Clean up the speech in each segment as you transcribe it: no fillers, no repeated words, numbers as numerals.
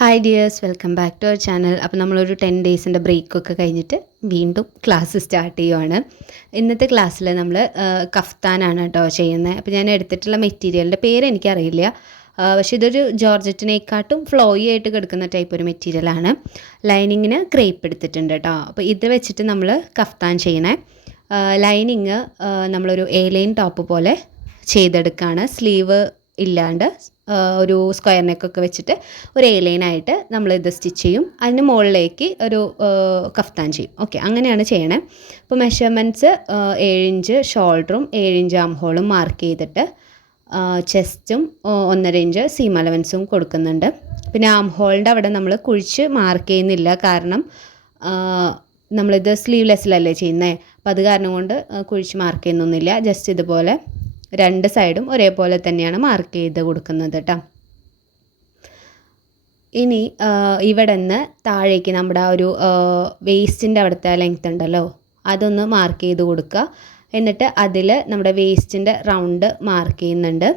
Hi dears, welcome back to our channel. അപ്പോൾ നമ്മളൊരു 10 ഡേയ്സിൻ്റെ ബ്രേക്കൊക്കെ കഴിഞ്ഞിട്ട് വീണ്ടും ക്ലാസ് സ്റ്റാർട്ട് ചെയ്യുവാണ്. ഇന്നത്തെ ക്ലാസ്സിൽ നമ്മൾ കഫ്താനാണ് കേട്ടോ ചെയ്യുന്നത്. അപ്പോൾ ഞാൻ എടുത്തിട്ടുള്ള മെറ്റീരിയലിൻ്റെ പേര് എനിക്കറിയില്ല, പക്ഷേ ഇതൊരു ജോർജറ്റിനേക്കാട്ടും ഫ്ലോയി ആയിട്ട് കിടക്കുന്ന ടൈപ്പ് ഒരു മെറ്റീരിയലാണ്. ലൈനിങ്ങിന് ക്രേപ്പ് എടുത്തിട്ടുണ്ട് കേട്ടോ. അപ്പോൾ ഇത് വെച്ചിട്ട് നമ്മൾ കഫ്താൻ ചെയ്യണേ. ലൈനിങ് നമ്മളൊരു എ ലൈൻ ടോപ്പ് പോലെ ചെയ്തെടുക്കുകയാണ്. സ്ലീവ് ഇല്ലാണ്ട് ഒരു സ്ക്വയർ നെക്കൊക്കെ വെച്ചിട്ട് ഒരു എ ലൈനായിട്ട് നമ്മളിത് സ്റ്റിച്ച് ചെയ്യും. അതിന് മുകളിലേക്ക് ഒരു കഫ്താൻ ചെയ്യും. ഓക്കെ, അങ്ങനെയാണ് ചെയ്യണേ. അപ്പോൾ മെഷർമെൻറ്റ്സ് 7 ഇഞ്ച് ഷോൾഡറും 7 ഇഞ്ച് ആം ഹോളും മാർക്ക് ചെയ്തിട്ട് ചെസ്റ്റും 1.5 ഇഞ്ച് സീം അലവൻസും കൊടുക്കുന്നുണ്ട്. പിന്നെ ആം ഹോളിൻ്റെ അവിടെ നമ്മൾ കുഴിച്ച് മാർക്ക് ചെയ്യുന്നില്ല, കാരണം നമ്മളിത് സ്ലീവ്ലെസ്സിലല്ലേ ചെയ്യുന്നത്. അപ്പോൾ അത് കാരണം കൊണ്ട് കുഴിച്ച് മാർക്ക് ചെയ്യുന്നൊന്നുമില്ല. ജസ്റ്റ് ഇതുപോലെ 2 സൈഡും ഒരേപോലെ തന്നെയാണ് മാർക്ക് ചെയ്ത് കൊടുക്കുന്നത് കേട്ടോ. ഇനി ഇവിടെ നിന്ന് താഴേക്ക് നമ്മുടെ ആ ഒരു വേസ്റ്റിൻ്റെ അവിടുത്തെ ലെങ്ത് ഉണ്ടല്ലോ, അതൊന്ന് മാർക്ക് ചെയ്ത് കൊടുക്കുക. എന്നിട്ട് അതിൽ നമ്മുടെ വേസ്റ്റിൻ്റെ റൗണ്ട് മാർക്ക് ചെയ്യുന്നുണ്ട്.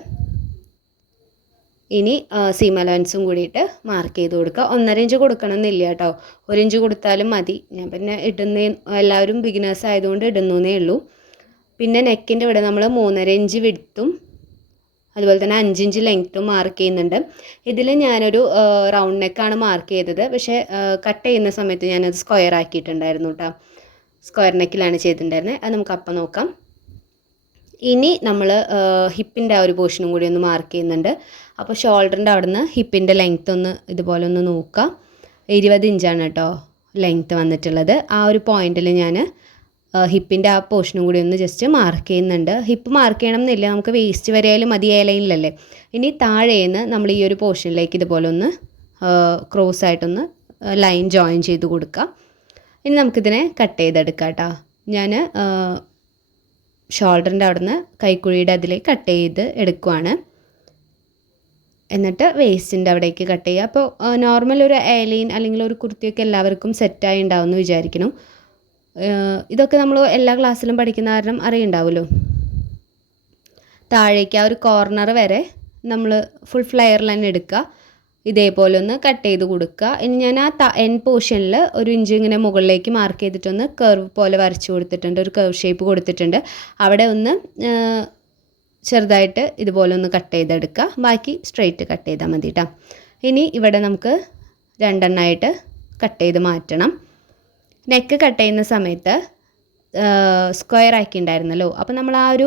ഇനി സീം അലവൻസും കൂടിയിട്ട് മാർക്ക് ചെയ്ത് കൊടുക്കുക. 1.5 ഇഞ്ച് കൊടുക്കണമെന്നില്ല കേട്ടോ, 1 ഇഞ്ച് കൊടുത്താലും മതി. ഞാൻ പിന്നെ എല്ലാവരും ബിഗിനേഴ്സ് ആയതുകൊണ്ട് ഇടുന്നേ ഉള്ളൂ. പിന്നെ നെക്കിൻ്റെ ഇവിടെ നമ്മൾ 3.5 ഇഞ്ച് വിഡ്ത്തും അതുപോലെ തന്നെ 5 ഇഞ്ച് ലെങ്ത്തും മാർക്ക് ചെയ്യുന്നുണ്ട്. ഇതിൽ ഞാനൊരു റൗണ്ട് നെക്കാണ് മാർക്ക് ചെയ്തത്, പക്ഷേ കട്ട് ചെയ്യുന്ന സമയത്ത് ഞാനത് സ്ക്വയർ ആക്കിയിട്ടുണ്ടായിരുന്നു കേട്ടോ. സ്ക്വയർ നെക്കിലാണ് ചെയ്തിട്ടുണ്ടായിരുന്നത്. അത് നമുക്ക് അപ്പം നോക്കാം. ഇനി നമ്മൾ ഹിപ്പിൻ്റെ ആ ഒരു പോർഷനും കൂടി ഒന്ന് മാർക്ക് ചെയ്യുന്നുണ്ട്. അപ്പോൾ ഷോൾഡറിൻ്റെ അവിടെ നിന്ന് ഹിപ്പിൻ്റെ ലെങ്ത്ത് ഒന്ന് ഇതുപോലെ ഒന്ന് നോക്കുക. 20 ഇഞ്ചാണ് കേട്ടോ ലെങ്ത്ത് വന്നിട്ടുള്ളത്. ആ ഒരു പോയിന്റിൽ ഞാൻ ഹിപ്പിൻ്റെ ആ പോർഷനും കൂടി ഒന്ന് ജസ്റ്റ് മാർക്ക് ചെയ്യുന്നുണ്ട്. ഹിപ്പ് മാർക്ക് ചെയ്യണം എന്നില്ല, നമുക്ക് വേസ്റ്റ് വരെയായാലും മതി, എ ലൈനിലല്ലേ. ഇനി താഴേന്ന് നമ്മൾ ഈ ഒരു പോർഷനിലേക്ക് ഇതുപോലെ ഒന്ന് ക്രോസ് ആയിട്ടൊന്ന് ലൈൻ ജോയിൻ ചെയ്ത് കൊടുക്കുക. ഇനി നമുക്കിതിനെ കട്ട് ചെയ്തെടുക്കാം കേട്ടോ. ഞാൻ ഷോൾഡറിൻ്റെ അവിടെ നിന്ന് കൈക്കുഴിയുടെ അതിലേക്ക് കട്ട് ചെയ്ത് എടുക്കുവാണ്. എന്നിട്ട് വേസ്റ്റിൻ്റെ അവിടേക്ക് കട്ട് ചെയ്യുക. അപ്പോൾ നോർമൽ ഒരു എ ലൈൻ അല്ലെങ്കിൽ ഒരു കുർത്തിയൊക്കെ എല്ലാവർക്കും സെറ്റായി ഉണ്ടാവുമെന്ന് വിചാരിക്കുന്നു. ഇതൊക്കെ നമ്മൾ എല്ലാ ക്ലാസ്സിലും പഠിക്കുന്ന കാരണം അറിയുണ്ടാവുമല്ലോ. താഴേക്ക് ആ ഒരു കോർണർ വരെ നമ്മൾ ഫുൾ ഫ്ലെയറിൽ തന്നെ എടുക്കുക. ഇതേപോലെ ഒന്ന് കട്ട് ചെയ്ത് കൊടുക്കുക. ഇനി ഞാൻ ആ എൻ പോർഷനിൽ 1 ഇഞ്ച് ഇങ്ങനെ മുകളിലേക്ക് മാർക്ക് ചെയ്തിട്ടൊന്ന് കർവ് പോലെ വരച്ച് കൊടുത്തിട്ടുണ്ട്, ഒരു കർവ് ഷേപ്പ് കൊടുത്തിട്ടുണ്ട്. അവിടെ ഒന്ന് ചെറുതായിട്ട് ഇതുപോലെ ഒന്ന് കട്ട് ചെയ്തെടുക്കുക. ബാക്കി സ്ട്രെയിറ്റ് കട്ട് ചെയ്താൽ മതി കേട്ടോ. ഇനി ഇവിടെ നമുക്ക് 2 എണ്ണമായിട്ട് കട്ട് ചെയ്ത് മാറ്റണം. നെക്ക് കട്ട് ചെയ്യുന്ന സമയത്ത് സ്ക്വയർ ആക്കിയിട്ടുണ്ടായിരുന്നല്ലോ, അപ്പോൾ നമ്മൾ ആ ഒരു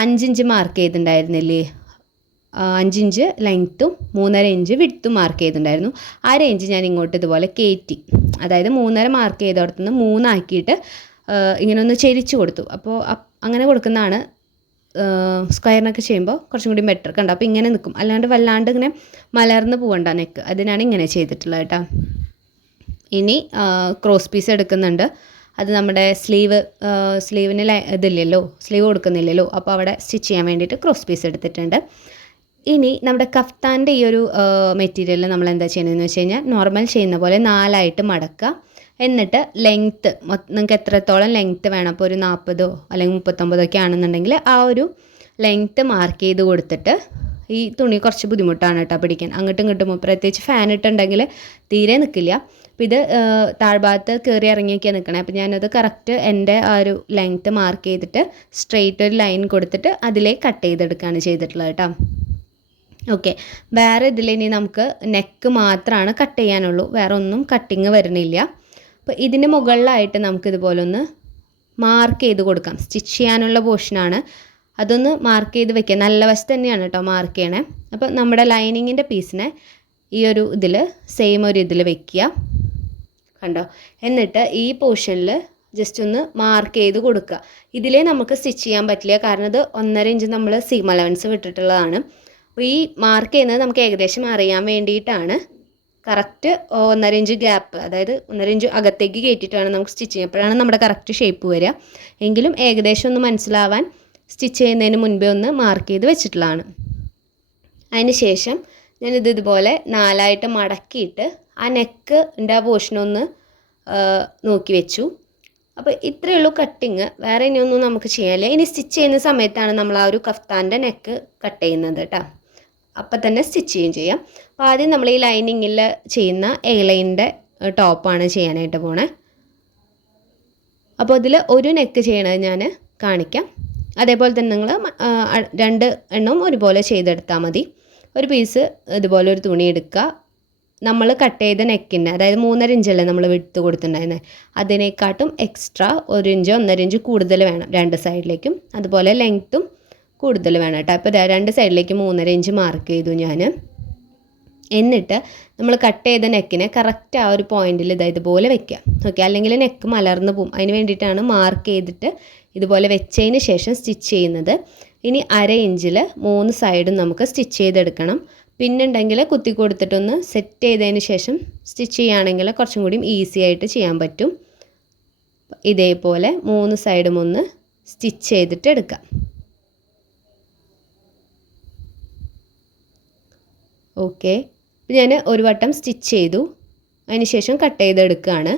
5 ഇഞ്ച് മാർക്ക് ചെയ്തിട്ടുണ്ടായിരുന്നില്ലേ, 5 ഇഞ്ച് ലെങ്ത്തും 3.5 ഇഞ്ച് വിഡ്ത്തും മാർക്ക് ചെയ്തിട്ടുണ്ടായിരുന്നു. ആ റേഞ്ച് ഞാൻ ഇങ്ങോട്ട് ഇതുപോലെ കയറ്റി, അതായത് 3.5 മാർക്ക് ചെയ്തോടത്തുനിന്ന് 3 ആക്കിയിട്ട് ഇങ്ങനെ ഒന്ന് ചെരിച്ച് കൊടുത്തു. അപ്പോൾ അങ്ങനെ കൊടുക്കുന്നതാണ് സ്ക്വയറിനൊക്കെ ചെയ്യുമ്പോൾ കുറച്ചും കൂടി ബെറ്റർ കണ്ടോ. അപ്പോൾ ഇങ്ങനെ നിൽക്കും, അല്ലാണ്ട് വല്ലാണ്ട് ഇങ്ങനെ മലർന്ന് പോകണ്ട നെക്ക്, അതിനാണ് ഇങ്ങനെ ചെയ്തിട്ടുള്ളത് കേട്ടോ. ഇനി ക്രോസ് പീസ് എടുക്കുന്നുണ്ട്. അത് നമ്മുടെ സ്ലീവിന് ഇതില്ലല്ലോ, സ്ലീവ് കൊടുക്കുന്നില്ലല്ലോ, അപ്പോൾ അവിടെ സ്റ്റിച്ച് ചെയ്യാൻ വേണ്ടിയിട്ട് ക്രോസ് പീസ് എടുത്തിട്ടുണ്ട്. ഇനി നമ്മുടെ കഫ്താൻ്റെ ഈ ഒരു മെറ്റീരിയൽ നമ്മൾ എന്താ ചെയ്യുന്നതെന്ന് വെച്ച് കഴിഞ്ഞാൽ നോർമൽ ചെയ്യുന്ന പോലെ 4 ആയിട്ട് മടക്കുക. എന്നിട്ട് ലെങ്ത്ത് നിങ്ങൾക്ക് എത്രത്തോളം ലെങ്ത്ത് വേണം, അപ്പോൾ ഒരു 40 അല്ലെങ്കിൽ 39 ആണെന്നുണ്ടെങ്കിൽ ആ ഒരു ലെങ്ത്ത് മാർക്ക് ചെയ്ത് കൊടുത്തിട്ട്, ഈ തുണി കുറച്ച് ബുദ്ധിമുട്ടാണ് കേട്ടോ പിടിക്കാൻ, അങ്ങോട്ടും ഇങ്ങോട്ടും, പ്രത്യേകിച്ച് ഫാൻ ഇട്ടുണ്ടെങ്കിൽ തീരെ നിൽക്കില്ല. അപ്പോൾ ഇത് താഴ്ഭാഗത്ത് കയറി ഇറങ്ങിയൊക്കെയാണ് നിൽക്കണേ. അപ്പോൾ ഞാനത് കറക്റ്റ് എൻ്റെ ആ ഒരു ലെങ്ത്ത് മാർക്ക് ചെയ്തിട്ട് സ്ട്രെയിറ്റ് ഒരു ലൈൻ കൊടുത്തിട്ട് അതിലേക്ക് കട്ട് ചെയ്തെടുക്കുകയാണ് ചെയ്തിട്ടുള്ളത് കേട്ടോ. ഓക്കെ, വേറെ ഇതിലിനി നമുക്ക് നെക്ക് മാത്രമാണ് കട്ട് ചെയ്യാനുള്ളൂ, വേറെ ഒന്നും കട്ടിങ് വരുന്നില്ല. അപ്പോൾ ഇതിൻ്റെ മുകളിലായിട്ട് നമുക്കിതുപോലെ ഒന്ന് മാർക്ക് ചെയ്ത് കൊടുക്കാം. സ്റ്റിച്ച് ചെയ്യാനുള്ള പോർഷനാണ്, അതൊന്ന് മാർക്ക് ചെയ്ത് വെക്കുക. നല്ല വശത്ത് തന്നെയാണ് കേട്ടോ മാർക്ക് ചെയ്യണേ. അപ്പോൾ നമ്മുടെ ലൈനിങ്ങിൻ്റെ പീസിനെ ഈ ഒരു ഇതിൽ സെയിം ഒരു ഇതിൽ വെക്കുക കണ്ടോ. എന്നിട്ട് ഈ പോർഷനിൽ ജസ്റ്റ് ഒന്ന് മാർക്ക് ചെയ്ത് കൊടുക്കുക. ഇതിലേ നമുക്ക് സ്റ്റിച്ച് ചെയ്യാൻ പറ്റില്ല, കാരണം ഇത് 1.5 ഇഞ്ച് നമ്മൾ സീം അലവൻസ് വിട്ടിട്ടുള്ളതാണ്. അപ്പോൾ ഈ മാർക്ക് ചെയ്യുന്നത് നമുക്ക് ഏകദേശം അറിയാൻ വേണ്ടിയിട്ടാണ്. കറക്റ്റ് 1.5 ഇഞ്ച് ഗ്യാപ്പ്, അതായത് 1.5 ഇഞ്ച് അകത്തേക്ക് കയറ്റിയിട്ടാണ് നമുക്ക് സ്റ്റിച്ച് ചെയ്യുക. അപ്പോഴാണ് നമ്മുടെ കറക്റ്റ് ഷേപ്പ് വരിക. എങ്കിലും ഏകദേശം ഒന്ന് മനസ്സിലാവാൻ സ്റ്റിച്ച് ചെയ്യുന്നതിന് മുൻപേ ഒന്ന് മാർക്ക് ചെയ്ത് വെച്ചിട്ടുള്ളതാണ്. അതിന് ശേഷം ഞാനിത് ഇതുപോലെ 4 ആയിട്ട് മടക്കിയിട്ട് ആ നെക്കിൻ്റെ ആ പോർഷനൊന്ന് നോക്കി വെച്ചു. അപ്പോൾ ഇത്രയേ ഉള്ളൂ കട്ടിങ്, വേറെ ഇനിയൊന്നും നമുക്ക് ചെയ്യാനില്ല. ഇനി സ്റ്റിച്ച് ചെയ്യുന്ന സമയത്താണ് നമ്മൾ ആ ഒരു കഫ്താൻ്റെ നെക്ക് കട്ട് ചെയ്യുന്നത് കേട്ടോ. അപ്പം തന്നെ സ്റ്റിച്ച് ചെയ്യുകയും ചെയ്യാം. അപ്പോൾ ആദ്യം നമ്മൾ ഈ ലൈനിങ്ങിൽ ചെയ്യുന്ന എ ലൈനിൻ്റെ ടോപ്പാണ് ചെയ്യാനായിട്ട് പോണേ. അപ്പോൾ ഇതിൽ ഒരു നെക്ക് ചെയ്യണത് ഞാൻ കാണിക്കാം. അതേപോലെ തന്നെ നിങ്ങൾ 2 എണ്ണം ഒരുപോലെ ചെയ്തെടുത്താൽ മതി. ഒരു പീസ് ഇതുപോലെ ഒരു തുണി എടുക്കുക. നമ്മൾ കട്ട് ചെയ്ത നെക്കിന്, അതായത് 3.5 ഇഞ്ചല്ലേ നമ്മൾ വിട്ട് കൊടുത്തിട്ടുണ്ടായിരുന്നത്, അതിനേക്കാട്ടും എക്സ്ട്രാ 1 ഇഞ്ച് 1.5 ഇഞ്ച് കൂടുതൽ വേണം 2 സൈഡിലേക്കും. അതുപോലെ ലെങ്ത്തും കൂടുതൽ വേണം കേട്ടോ. അപ്പോൾ 2 സൈഡിലേക്ക് 3.5 ഇഞ്ച് മാർക്ക് ചെയ്തു ഞാൻ. എന്നിട്ട് നമ്മൾ കട്ട് ചെയ്ത നെക്കിനെ കറക്റ്റ് ആ ഒരു പോയിന്റിൽ ഇതുപോലെ വെക്കുക. ഓക്കെ, അല്ലെങ്കിൽ നെക്ക് മലർന്ന് പോകും. അതിന് വേണ്ടിയിട്ടാണ് മാർക്ക് ചെയ്തിട്ട് ഇതുപോലെ വെച്ചതിന് ശേഷം സ്റ്റിച്ച് ചെയ്യുന്നത്. ഇനി 1/2 ഇഞ്ചിൽ 3 സൈഡും നമുക്ക് സ്റ്റിച്ച് ചെയ്തെടുക്കണം. പിന്നുണ്ടെങ്കിൽ കുത്തി കൊടുത്തിട്ടൊന്ന് സെറ്റ് ചെയ്തതിന് ശേഷം സ്റ്റിച്ച് ചെയ്യുകയാണെങ്കിൽ കുറച്ചും കൂടി ഈസി ആയിട്ട് ചെയ്യാൻ പറ്റും. ഇതേപോലെ 3 സൈഡും ഒന്ന് സ്റ്റിച്ച് ചെയ്തിട്ട് എടുക്കാം. ഓക്കെ, ഞാൻ ഒരു വട്ടം സ്റ്റിച്ച് ചെയ്തു. അതിന് ശേഷം കട്ട് ചെയ്തെടുക്കുകയാണ്.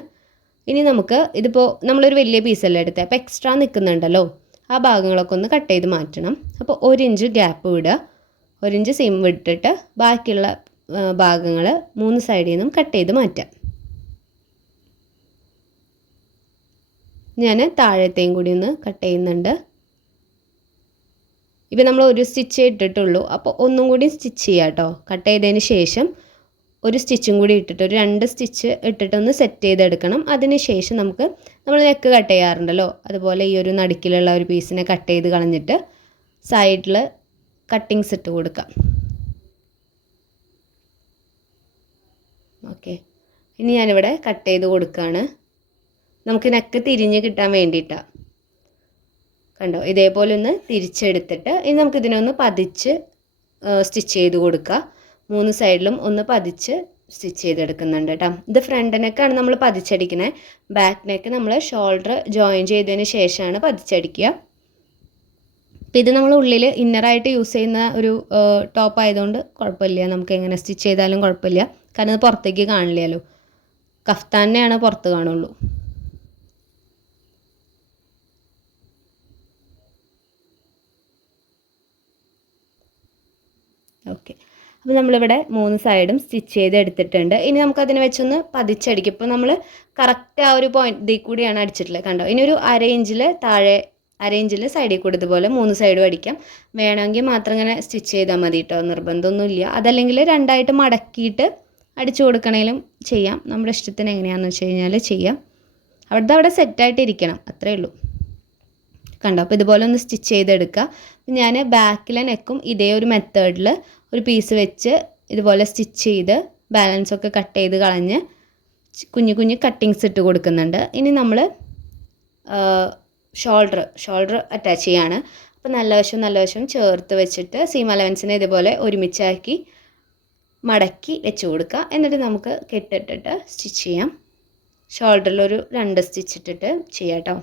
ഇനി നമുക്ക് ഇതിപ്പോൾ നമ്മളൊരു വലിയ പീസല്ലേ എടുത്തത്, അപ്പോൾ എക്സ്ട്രാ നിൽക്കുന്നുണ്ടല്ലോ, ആ ഭാഗങ്ങളൊക്കെ ഒന്ന് കട്ട് ചെയ്ത് മാറ്റണം. അപ്പോൾ 1 ഇഞ്ച് ഗ്യാപ്പ് വിടുക, 1 ഇഞ്ച് സീം വിട്ടിട്ട് ബാക്കിയുള്ള ഭാഗങ്ങൾ 3 സൈഡിൽ നിന്നും കട്ട് ചെയ്ത് മാറ്റാം. ഞാൻ താഴത്തെയും കൂടി ഒന്ന് കട്ട് ചെയ്യുന്നുണ്ട്. ഇപ്പോൾ നമ്മൾ ഒരു സ്റ്റിച്ച് ഇട്ടിട്ടുള്ളൂ, അപ്പോൾ ഒന്നും കൂടി സ്റ്റിച്ച് ചെയ്യാം കേട്ടോ. കട്ട് ചെയ്തതിന് ശേഷം ഒരു സ്റ്റിച്ചും കൂടി ഇട്ടിട്ട് ഒരു 2 സ്റ്റിച്ച് ഇട്ടിട്ടൊന്ന് സെറ്റ് ചെയ്തെടുക്കണം. അതിന് ശേഷം നമ്മൾ നെക്ക് കട്ട് ചെയ്യാറുണ്ടല്ലോ, അതുപോലെ ഈ ഒരു നടുക്കിലുള്ള ഒരു പീസിനെ കട്ട് ചെയ്ത് കളഞ്ഞിട്ട് സൈഡിൽ കട്ടിങ്സ് ഇട്ട് കൊടുക്കാം. ഓക്കെ, ഇനി ഞാനിവിടെ കട്ട് ചെയ്ത് കൊടുക്കുകയാണ്. നമുക്ക് നെക്ക് തിരിഞ്ഞ് കിട്ടാൻ വേണ്ടിയിട്ടാണ്. കണ്ടോ, ഇതേപോലെ ഒന്ന് തിരിച്ചെടുത്തിട്ട് ഇനി നമുക്കിതിനൊന്ന് പതിച്ച് സ്റ്റിച്ച് ചെയ്ത് കൊടുക്കുക. 3 സൈഡിലും ഒന്ന് പതിച്ച് സ്റ്റിച്ച് ചെയ്തെടുക്കുന്നുണ്ട് കേട്ടോ. ഇത് ഫ്രണ്ട് നെക്കാണ് നമ്മൾ പതിച്ചടിക്കുന്നത്. ബാക്ക് നെക്ക് നമ്മൾ ഷോൾഡർ ജോയിൻ ചെയ്തതിന് ശേഷമാണ് പതിച്ചടിക്കുക. അപ്പോൾ ഇത് നമ്മൾ ഉള്ളിൽ ഇന്നറായിട്ട് യൂസ് ചെയ്യുന്ന ഒരു ടോപ്പ് ആയതുകൊണ്ട് കുഴപ്പമില്ല, നമുക്ക് എങ്ങനെ സ്റ്റിച്ച് ചെയ്താലും കുഴപ്പമില്ല. കാരണം ഇത് പുറത്തേക്ക് കാണില്ലല്ലോ, കഫ്താനെയാണ് പുറത്ത് കാണുള്ളൂ. ഓക്കെ, അപ്പോൾ നമ്മളിവിടെ 3 സൈഡും സ്റ്റിച്ച് ചെയ്ത് എടുത്തിട്ടുണ്ട്. ഇനി നമുക്കതിനെ വെച്ചൊന്ന് പതിച്ചടിക്കും. ഇപ്പോൾ നമ്മൾ കറക്റ്റ് ആ ഒരു പോയിന്റ് ഇതിൽ കൂടിയാണ് അടിച്ചിട്ടുള്ളത്, കണ്ടോ. ഇനി ഒരു 1/2 ഇഞ്ചിൽ താഴെ, 1/2 ഇഞ്ചിൽ സൈഡിൽ കൂടി ഇതുപോലെ 3 സൈഡും അടിക്കാം. വേണമെങ്കിൽ മാത്രം ഇങ്ങനെ സ്റ്റിച്ച് ചെയ്താൽ മതി കേട്ടോ, നിർബന്ധമൊന്നുമില്ല. അതല്ലെങ്കിൽ 2ആയിട്ട് മടക്കിയിട്ട് അടിച്ചു കൊടുക്കണേലും ചെയ്യാം, നമ്മുടെ ഇഷ്ടത്തിന് എങ്ങനെയാണെന്ന് വെച്ച് കഴിഞ്ഞാൽ ചെയ്യാം. അവിടെ സെറ്റായിട്ടിരിക്കണം, അത്രേ ഉള്ളൂ. കണ്ടോ, അപ്പോൾ ഇതുപോലെ ഒന്ന് സ്റ്റിച്ച് ചെയ്തെടുക്കുക. ഞാൻ ബാക്കിലെ നെക്കും ഇതേ ഒരു മെത്തേഡിൽ ഒരു പീസ് വെച്ച് ഇതുപോലെ സ്റ്റിച്ച് ചെയ്ത് ബാലൻസൊക്കെ കട്ട് ചെയ്ത് കളഞ്ഞ് കുഞ്ഞു കുഞ്ഞു കട്ടിങ്സ് ഇട്ട് കൊടുക്കുന്നുണ്ട്. ഇനി നമ്മൾ ഷോൾഡർ അറ്റാച്ച് ചെയ്യാണ്. അപ്പോൾ നല്ല വശവും ചേർത്ത് വെച്ചിട്ട് സീം അലവൻസിനെ ഇതുപോലെ ഒരുമിച്ചാക്കി മടക്കി വെച്ച് കൊടുക്കുക. എന്നിട്ട് നമുക്ക് കെട്ടിട്ടിട്ട് സ്റ്റിച്ച് ചെയ്യാം. ഷോൾഡറിലൊരു 2 സ്റ്റിച്ച് ഇട്ടിട്ട് ചെയ്യാം കേട്ടോ.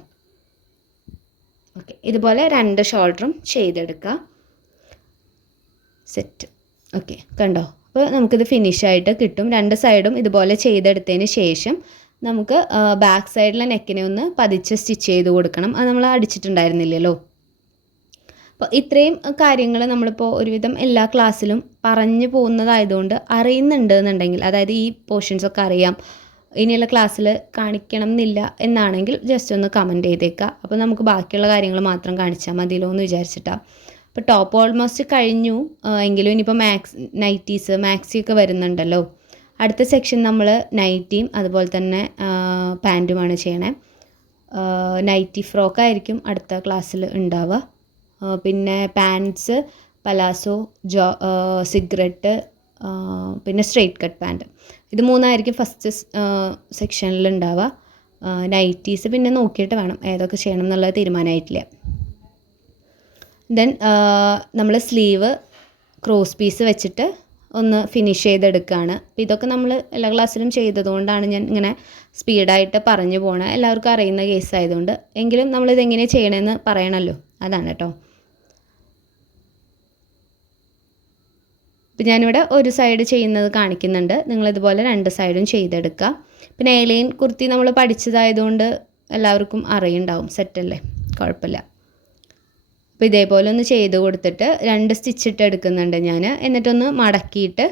ഓക്കെ, ഇതുപോലെ 2 ഷോൾഡറും ചെയ്തെടുക്കുക. സെറ്റ്. ഓക്കെ, കണ്ടോ, അപ്പോൾ നമുക്കിത് ഫിനിഷായിട്ട് കിട്ടും. 2 സൈഡും ഇതുപോലെ ചെയ്തെടുത്തതിന് ശേഷം നമുക്ക് ബാക്ക് സൈഡിലെ നെക്കിനെ ഒന്ന് പതിച്ച് സ്റ്റിച്ച് ചെയ്ത് കൊടുക്കണം. അത് നമ്മൾ അടിച്ചിട്ടുണ്ടായിരുന്നില്ലല്ലോ. അപ്പോൾ ഇത്രയും കാര്യങ്ങൾ നമ്മളിപ്പോൾ ഒരുവിധം എല്ലാ ക്ലാസ്സിലും പറഞ്ഞു പോകുന്നതായതുകൊണ്ട് അറിയുന്നുണ്ട് എന്നുണ്ടെങ്കിൽ, അതായത് ഈ പോർഷൻസൊക്കെ അറിയാം, ഇനിയുള്ള ക്ലാസ്സിൽ കാണിക്കണം എന്നില്ല എന്നാണെങ്കിൽ ജസ്റ്റ് ഒന്ന് കമൻറ്റ് ചെയ്തേക്കുക. അപ്പോൾ നമുക്ക് ബാക്കിയുള്ള കാര്യങ്ങൾ മാത്രം കാണിച്ചാൽ മതിയല്ലോ എന്ന് വിചാരിച്ചിട്ടാണ്. ഇപ്പോൾ ടോപ്പ് ഓൾമോസ്റ്റ് കഴിഞ്ഞു, എങ്കിലും ഇനിയിപ്പോൾ നൈറ്റീസ് മാക്സിയൊക്കെ വരുന്നുണ്ടല്ലോ. അടുത്ത സെക്ഷൻ നമ്മൾ നൈറ്റിയും അതുപോലെ തന്നെ പാൻറ്റുമാണ് ചെയ്യണേ. നൈറ്റി ഫ്രോക്കായിരിക്കും അടുത്ത ക്ലാസ്സിൽ ഉണ്ടാവുക. പിന്നെ പാൻറ്റ്സ്, പലാസോ, സിഗരറ്റ്, പിന്നെ സ്ട്രെയിറ്റ് കട്ട് പാൻറ്റ്, ഇത് 3ആയിരിക്കും ഫസ്റ്റ് സെക്ഷനിൽ ഉണ്ടാവുക. നൈറ്റീസ് പിന്നെ നോക്കിയിട്ട് വേണം ഏതൊക്കെ ചെയ്യണം എന്നുള്ളത് തീരുമാനമായിട്ടില്ല. ദെൻ നമ്മൾ സ്ലീവ് ക്രോസ് പീസ് വെച്ചിട്ട് ഒന്ന് ഫിനിഷ് ചെയ്തെടുക്കുകയാണ്. അപ്പോൾ ഇതൊക്കെ നമ്മൾ എല്ലാ ക്ലാസ്സിലും ചെയ്തതുകൊണ്ടാണ് ഞാൻ ഇങ്ങനെ സ്പീഡായിട്ട് പറഞ്ഞു പോണത്. എല്ലാവർക്കും അറിയുന്ന കേസ് ആയതുകൊണ്ട്. എങ്കിലും നമ്മളിതെങ്ങനെ ചെയ്യണമെന്ന് പറയണമല്ലോ, അതാണ് കേട്ടോ. ഇപ്പം ഞാനിവിടെ ഒരു സൈഡ് ചെയ്യുന്നത് കാണിക്കുന്നുണ്ട്, നിങ്ങളിതുപോലെ 2 സൈഡും ചെയ്തെടുക്കുക. പിന്നെ എലൈൻ കുർത്തി നമ്മൾ പഠിച്ചതായതുകൊണ്ട് എല്ലാവർക്കും അറിയുണ്ടാവും, സെറ്റല്ലേ, കുഴപ്പമില്ല. അപ്പോൾ ഇതേപോലെ ഒന്ന് ചെയ്ത് കൊടുത്തിട്ട് 2 സ്റ്റിച്ച് ഇട്ട് എടുക്കുന്നുണ്ട് ഞാൻ. എന്നിട്ടൊന്ന് മടക്കിയിട്ട്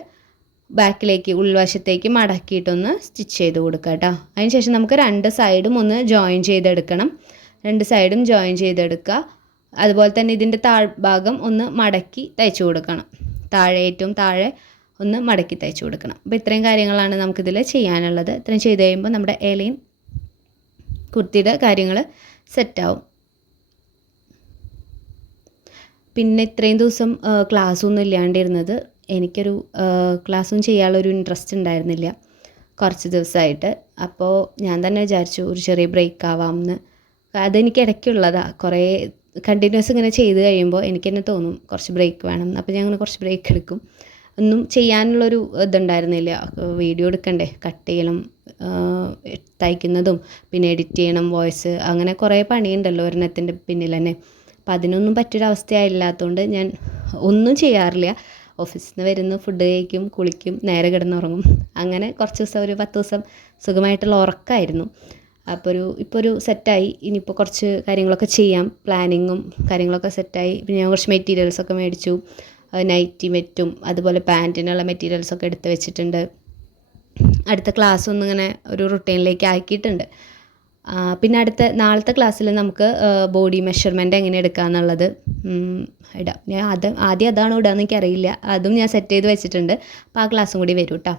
ബാക്കിലേക്ക് ഉൾവശത്തേക്ക് മടക്കിയിട്ടൊന്ന് സ്റ്റിച്ച് ചെയ്ത് കൊടുക്കുക കേട്ടോ. അതിനുശേഷം നമുക്ക് 2 സൈഡും ഒന്ന് ജോയിൻ ചെയ്തെടുക്കണം. 2 സൈഡും ജോയിൻ ചെയ്തെടുക്കുക. അതുപോലെ തന്നെ ഇതിൻ്റെ താഴ്ഭാഗം ഒന്ന് മടക്കി തയ്ച്ചു കൊടുക്കണം. ഏറ്റവും താഴെ ഒന്ന് മടക്കി തയ്ച്ചു കൊടുക്കണം. അപ്പോൾ ഇത്രയും കാര്യങ്ങളാണ് നമുക്കിതിൽ ചെയ്യാനുള്ളത്. ഇത്രയും ചെയ്ത് കഴിയുമ്പോൾ നമ്മുടെ എലൈൻ കുർത്തിയുടെ കാര്യങ്ങൾ സെറ്റാവും. പിന്നെ ഇത്രയും ദിവസം ക്ലാസ്സൊന്നും ഇല്ലാണ്ടിരുന്നത്, എനിക്കൊരു ക്ലാസ്സും ചെയ്യാനുള്ളൊരു ഇൻട്രസ്റ്റ് ഉണ്ടായിരുന്നില്ല കുറച്ച് ദിവസമായിട്ട്. അപ്പോൾ ഞാൻ തന്നെ വിചാരിച്ചു ഒരു ചെറിയ ബ്രേക്ക് ആവാമെന്ന്. അതെനിക്ക് ഇടയ്ക്കുള്ളതാണ്. കുറേ കണ്ടിന്യൂസ് ഇങ്ങനെ ചെയ്ത് കഴിയുമ്പോൾ എനിക്ക് തന്നെ തോന്നും കുറച്ച് ബ്രേക്ക് വേണം. അപ്പോൾ ഞാൻ അങ്ങനെ കുറച്ച് ബ്രേക്ക് എടുക്കും. ഒന്നും ചെയ്യാനുള്ളൊരു ഇതുണ്ടായിരുന്നില്ല. വീഡിയോ എടുക്കണ്ടേ, കട്ട് ചെയ്യണം, തയ്ക്കുന്നതും പിന്നെ എഡിറ്റ് ചെയ്യണം, വോയിസ്, അങ്ങനെ കുറേ പണിയുണ്ടല്ലോ ഒരെണ്ണത്തിൻ്റെ പിന്നിൽ തന്നെ. അപ്പോൾ അതിനൊന്നും പറ്റൊരവസ്ഥയായില്ലാത്തതുകൊണ്ട് ഞാൻ ഒന്നും ചെയ്യാറില്ല. ഓഫീസിൽ നിന്ന് വരുന്നു, ഫുഡ് കഴിക്കും, കുളിക്കും, നേരെ കിടന്നുറങ്ങും. അങ്ങനെ കുറച്ച് ദിവസം, ഒരു 10 ദിവസം സുഖമായിട്ടുള്ള ഉറക്കമായിരുന്നു. അപ്പോൾ ഇപ്പോൾ ഒരു സെറ്റായി. ഇനിയിപ്പോൾ കുറച്ച് കാര്യങ്ങളൊക്കെ ചെയ്യാം. പ്ലാനിങ്ങും കാര്യങ്ങളൊക്കെ സെറ്റായി. പിന്നെ ഞാൻ കുറച്ച് മെറ്റീരിയൽസൊക്കെ മേടിച്ചു. നൈറ്റി മെറ്റും അതുപോലെ പാൻറ്റിനുള്ള മെറ്റീരിയൽസൊക്കെ എടുത്ത് വെച്ചിട്ടുണ്ട്. അടുത്ത ക്ലാസ് ഒന്നിങ്ങനെ ഒരു റുട്ടീനിലേക്ക് ആക്കിയിട്ടുണ്ട്. പിന്നെ നാളത്തെ ക്ലാസ്സിൽ നമുക്ക് ബോഡി മെഷർമെൻറ്റ് എങ്ങനെ എടുക്കാമെന്നുള്ളത് ഇടാം. ഞാൻ ആദ്യം അതാണോ ഇടാമെന്ന് എനിക്കറിയില്ല. അതും ഞാൻ സെറ്റ് ചെയ്ത് വെച്ചിട്ടുണ്ട്. അപ്പോൾ ആ ക്ലാസ്സും കൂടി വരും കേട്ടോ.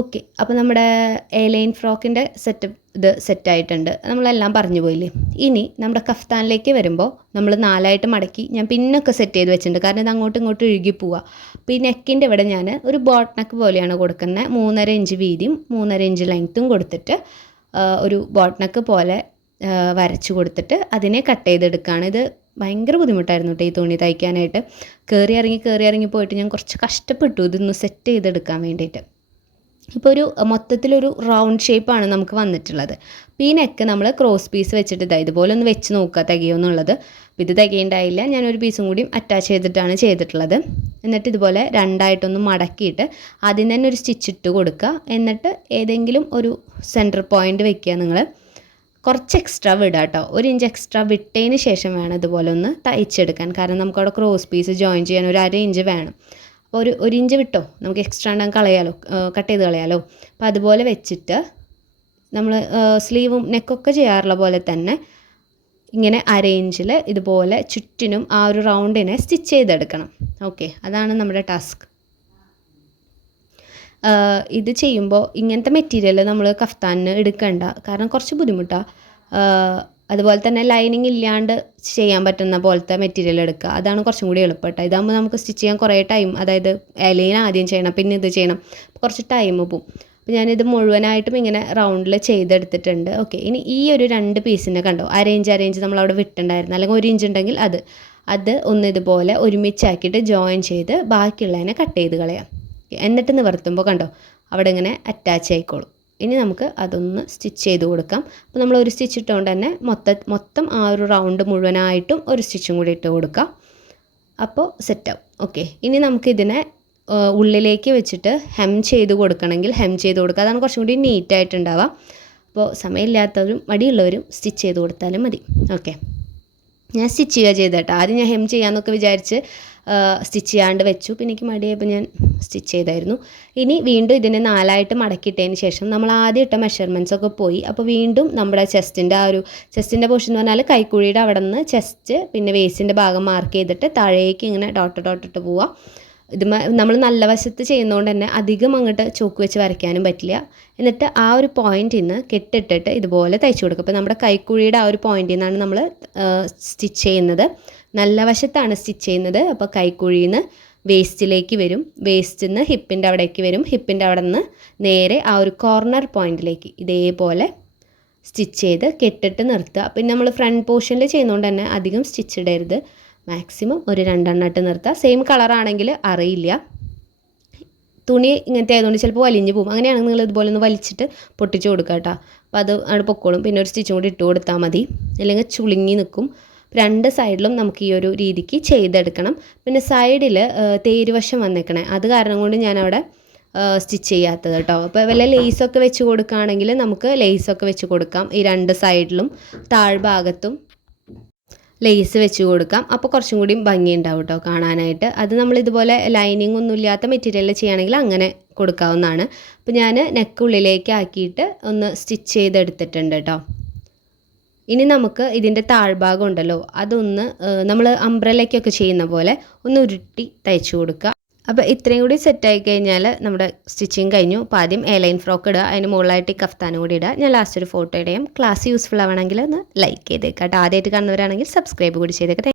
ഓക്കെ, അപ്പോൾ നമ്മുടെ എലൈൻ ഫ്രോക്കിൻ്റെ ഇത് സെറ്റായിട്ടുണ്ട്. നമ്മളെല്ലാം പറഞ്ഞു പോയില്ലേ. ഇനി നമ്മുടെ കഫ്താനിലേക്ക് വരുമ്പോൾ നമ്മൾ 4ആയിട്ട് മടക്കി ഞാൻ പിന്നൊക്കെ സെറ്റ് ചെയ്ത് വെച്ചിട്ടുണ്ട്. കാരണം ഇത് അങ്ങോട്ടും ഇങ്ങോട്ടും ഒഴുകി പോവുക. അപ്പോൾ ഈ നെക്കിൻ്റെ ഇവിടെ ഞാൻ ഒരു ബോട്ട് നെക്ക് പോലെയാണ് കൊടുക്കുന്നത്. 3.5 ഇഞ്ച് വീതിയും 3.5 ഇഞ്ച് ലെങ്ത്തും കൊടുത്തിട്ട് ഒരു ബോട്ട് നെക്ക് പോലെ വരച്ചു കൊടുത്തിട്ട് അതിനെ കട്ട് ചെയ്തെടുക്കുകയാണ്. ഇത് ഭയങ്കര ബുദ്ധിമുട്ടായിരുന്നു കേട്ടോ ഈ തുണി തയ്ക്കാനായിട്ട്. കയറി ഇറങ്ങി പോയിട്ട് ഞാൻ കുറച്ച് കഷ്ടപ്പെട്ടു ഇതൊന്ന് സെറ്റ് ചെയ്തെടുക്കാൻ വേണ്ടിയിട്ട്. ഇപ്പോൾ ഒരു മൊത്തത്തിലൊരു റൗണ്ട് ഷേപ്പാണ് നമുക്ക് വന്നിട്ടുള്ളത്. അപ്പോൾ ഈ നെക്ക് നമ്മൾ ക്രോസ് പീസ് വെച്ചിട്ട് ഇതുപോലെ ഒന്ന് വെച്ച് നോക്കുക തികയുമെന്നുള്ളത്. അപ്പോൾ ഇത് തികയുണ്ടായില്ല. ഞാനൊരു പീസും കൂടി അറ്റാച്ച് ചെയ്തിട്ടാണ് ചെയ്തിട്ടുള്ളത്. എന്നിട്ട് ഇതുപോലെ 2ആയിട്ടൊന്ന് മടക്കിയിട്ട് ആദ്യം തന്നെ ഒരു സ്റ്റിച്ച് ഇട്ട് കൊടുക്കുക. എന്നിട്ട് ഏതെങ്കിലും ഒരു സെൻറ്റർ പോയിൻ്റ് വെക്കുക. നിങ്ങൾ കുറച്ച് എക്സ്ട്രാ വിടുക കേട്ടോ. 1 ഇഞ്ച് എക്സ്ട്രാ വിട്ടതിന് ശേഷം വേണം ഇതുപോലെ ഒന്ന് തയ്ച്ചെടുക്കാൻ. കാരണം നമുക്കവിടെ ക്രോസ് പീസ് ജോയിൻ ചെയ്യാൻ ഒരു 1/2 ഇഞ്ച് വേണം. അപ്പോൾ ഒരു ഇഞ്ച് വിട്ടോ, നമുക്ക് എക്സ്ട്രാ ഉണ്ടെങ്കിൽ കളയാലോ, കട്ട് ചെയ്ത് കളയാലോ. അപ്പോൾ അതുപോലെ വെച്ചിട്ട് നമ്മൾ സ്ലീവും നെക്കൊക്കെ ചെയ്യാറുള്ള പോലെ തന്നെ ഇങ്ങനെ 1/2 ഇഞ്ചിൽ ഇതുപോലെ ചുറ്റിനും ആ ഒരു റൗണ്ടിനെ സ്റ്റിച്ച് ചെയ്തെടുക്കണം. ഓക്കെ, അതാണ് നമ്മുടെ ടാസ്ക്. ഇത് ചെയ്യുമ്പോൾ ഇങ്ങനത്തെ മെറ്റീരിയൽ നമ്മൾ കഫ്താനിന് എടുക്കണ്ട. കാരണം കുറച്ച് ബുദ്ധിമുട്ടാണ്. അതുപോലെ തന്നെ ലൈനിങ് ഇല്ലാണ്ട് ചെയ്യാൻ പറ്റുന്ന പോലത്തെ മെറ്റീരിയൽ എടുക്കുക. അതാണ് കുറച്ചും കൂടി എളുപ്പട്ടോ. ഇതാകുമ്പോൾ നമുക്ക് സ്റ്റിച്ച് ചെയ്യാൻ കുറേ ടൈം, അതായത് ലൈൻ ആദ്യം ചെയ്യണം, പിന്നെ ഇത് ചെയ്യണം, കുറച്ച് ടൈം പോവും. അപ്പോൾ ഞാനിത് മുഴുവനായിട്ടും ഇങ്ങനെ റൗണ്ടിൽ ചെയ്തെടുത്തിട്ടുണ്ട്. ഓക്കെ, ഇനി ഈ ഒരു 2 പീസിനെ കണ്ടോ, 1/2 ഇഞ്ച് നമ്മളവിടെ വിട്ടുണ്ടായിരുന്നു, അല്ലെങ്കിൽ 1 ഇഞ്ച് ഉണ്ടെങ്കിൽ അത് ഒന്ന് ഇതുപോലെ ഒരുമിച്ചാക്കിയിട്ട് ജോയിൻ ചെയ്ത് ബാക്കിയുള്ളതിനെ കട്ട് ചെയ്ത് കളയാം. എന്നിട്ട് നിവർത്തുമ്പോൾ കണ്ടോ അവിടെ ഇങ്ങനെ അറ്റാച്ച് ആയിക്കോളും. ഇനി നമുക്ക് അതൊന്ന് സ്റ്റിച്ച് ചെയ്ത് കൊടുക്കാം. അപ്പോൾ നമ്മൾ ഒരു സ്റ്റിച്ച് ഇട്ടുകൊണ്ട് തന്നെ മൊത്തം ആ ഒരു റൗണ്ട് മുഴുവനായിട്ടും ഒരു സ്റ്റിച്ചും കൂടി ഇട്ട് കൊടുക്കാം. അപ്പോൾ സെറ്റാവും. ഓക്കെ, ഇനി നമുക്കിതിനെ ഉള്ളിലേക്ക് വെച്ചിട്ട് ഹെം ചെയ്ത് കൊടുക്കണമെങ്കിൽ ഹെം ചെയ്ത് കൊടുക്കുക. അതാണ് കുറച്ചും കൂടി നീറ്റായിട്ടുണ്ടാവുക. അപ്പോൾ സമയമില്ലാത്തവരും മടിയുള്ളവരും സ്റ്റിച്ച് ചെയ്ത് കൊടുത്താലും മതി. ഓക്കെ, ഞാൻ സ്റ്റിച്ച് ചെയ്തേട്ടോ. ആദ്യം ഞാൻ ഹെം ചെയ്യാമെന്നൊക്കെ വിചാരിച്ച് സ്റ്റിച്ച് ചെയ്യാണ്ട് വെച്ചു. പിന്നെ എനിക്ക് മടിയായപ്പോൾ ഞാൻ സ്റ്റിച്ച് ചെയ്തായിരുന്നു. ഇനി വീണ്ടും ഇതിനെ 4ആയിട്ട് മടക്കിയിട്ടതിന് ശേഷം നമ്മൾ ആദ്യം ഇട്ട മെഷർമെൻറ്റ്സ് ഒക്കെ പോയി. അപ്പോൾ വീണ്ടും നമ്മുടെ ചെസ്റ്റിൻ്റെ പോർഷൻ എന്ന് പറഞ്ഞാൽ കൈക്കുഴിയുടെ അവിടെ നിന്ന് ചെസ്റ്റ് പിന്നെ വേസ്റ്റിൻ്റെ ഭാഗം മാർക്ക് ചെയ്തിട്ട് താഴേക്ക് ഇങ്ങനെ ഡോട്ട് പോവുക. ഇത് നമ്മൾ നല്ല വശത്ത് ചെയ്യുന്നതുകൊണ്ട് തന്നെ അധികം അങ്ങോട്ട് ചോക്ക് വെച്ച് വരയ്ക്കാനും പറ്റില്ല. എന്നിട്ട് ആ ഒരു പോയിന്റിൽ നിന്ന് കെട്ടിട്ടിട്ട് ഇതുപോലെ തയ്ച്ചു കൊടുക്കും. അപ്പോൾ നമ്മുടെ കൈക്കുഴിയുടെ ആ ഒരു പോയിന്റിൽ നിന്നാണ് നമ്മൾ സ്റ്റിച്ച് ചെയ്യുന്നത്. നല്ല വശത്താണ് സ്റ്റിച്ച് ചെയ്യുന്നത്. അപ്പോൾ കൈക്കുഴിയിൽ നിന്ന് വേസ്റ്റിലേക്ക് വരും, വേസ്റ്റിൽ നിന്ന് ഹിപ്പിൻ്റെ അവിടേക്ക് വരും, ഹിപ്പിൻ്റെ അവിടെ നിന്ന് നേരെ ആ ഒരു കോർണർ പോയിന്റിലേക്ക് ഇതേപോലെ സ്റ്റിച്ച് ചെയ്ത് കെട്ടിട്ട് നിർത്തുക. പിന്നെ നമ്മൾ ഫ്രണ്ട് പോർഷനിൽ ചെയ്യുന്നതുകൊണ്ട് തന്നെ അധികം സ്റ്റിച്ച് ഇടരുത്. മാക്സിമം ഒരു 2 എണ്ണം ഇട്ട് നിർത്തുക. സെയിം കളറാണെങ്കിൽ അറിയില്ല. തുണി ഇങ്ങനത്തെ ആയതുകൊണ്ട് ചിലപ്പോൾ വലിഞ്ഞ് പോകും. അങ്ങനെയാണെങ്കിൽ നിങ്ങൾ ഇതുപോലെ ഒന്ന് വലിച്ചിട്ട് പൊട്ടിച്ച് കൊടുക്കുക കേട്ടോ. അപ്പോൾ അത് അവിടെ പൊക്കോളും. പിന്നെ ഒരു സ്റ്റിച്ചും കൂടി ഇട്ട് കൊടുത്താൽ മതി, അല്ലെങ്കിൽ ചുളുങ്ങി നിൽക്കും. 2 സൈഡിലും നമുക്ക് ഈ ഒരു രീതിക്ക് ചെയ്തെടുക്കണം. പിന്നെ സൈഡിൽ തേരുവശം വന്നേക്കണേ, അത് കാരണം കൊണ്ട് ഞാനവിടെ സ്റ്റിച്ച് ചെയ്യാത്തത് കേട്ടോ. അപ്പോൾ വല്ല ലേസൊക്കെ വെച്ച് കൊടുക്കുകയാണെങ്കിൽ നമുക്ക് ലേസൊക്കെ വെച്ച് കൊടുക്കാം. ഈ 2 സൈഡിലും താഴ്ഭാഗത്തും ലേസ് വെച്ച് കൊടുക്കാം. അപ്പോൾ കുറച്ചും കൂടി ഭംഗി ഉണ്ടാവും കേട്ടോ കാണാനായിട്ട്. അത് നമ്മളിതുപോലെ ലൈനിങ് ഒന്നും ഇല്ലാത്ത മെറ്റീരിയൽ ചെയ്യുകയാണെങ്കിൽ അങ്ങനെ കൊടുക്കാവുന്നതാണ്. അപ്പോൾ ഞാൻ നെക്ക് ഉള്ളിലേക്ക് ആക്കിയിട്ട് ഒന്ന് സ്റ്റിച്ച് ചെയ്തെടുത്തിട്ടുണ്ട് കേട്ടോ. ഇനി നമുക്ക് ഇതിൻ്റെ താഴ്ഭാഗം ഉണ്ടല്ലോ അതൊന്ന് നമ്മൾ അംബ്രലയ്ക്കൊക്കെ ചെയ്യുന്ന പോലെ ഒന്ന് ഉരുട്ടി തയ്ച്ചു കൊടുക്കുക. അപ്പോൾ ഇത്രയും കൂടി സെറ്റായി കഴിഞ്ഞാൽ നമ്മുടെ സ്റ്റിച്ചിങ് കഴിഞ്ഞു. അപ്പോൾ ആദ്യം എ ലൈൻ ഫ്രോക്ക് ഇടുക, അതിന് മുകളിലായിട്ട് ഈ കഫ്താനും കൂടി ഇടുക. ഞാൻ ലാസ്റ്റ് ഒരു ഫോട്ടോ ഇടാം. ക്ലാസ് യൂസ്ഫുൾ ആവണമെങ്കിൽ ഒന്ന് ലൈക്ക് ചെയ്തേക്കാം കേട്ടോ. ആദ്യമായിട്ട് കാണുന്നവരാണെങ്കിൽ സബ്സ്ക്രൈബ് കൂടി ചെയ്തേക്കാം.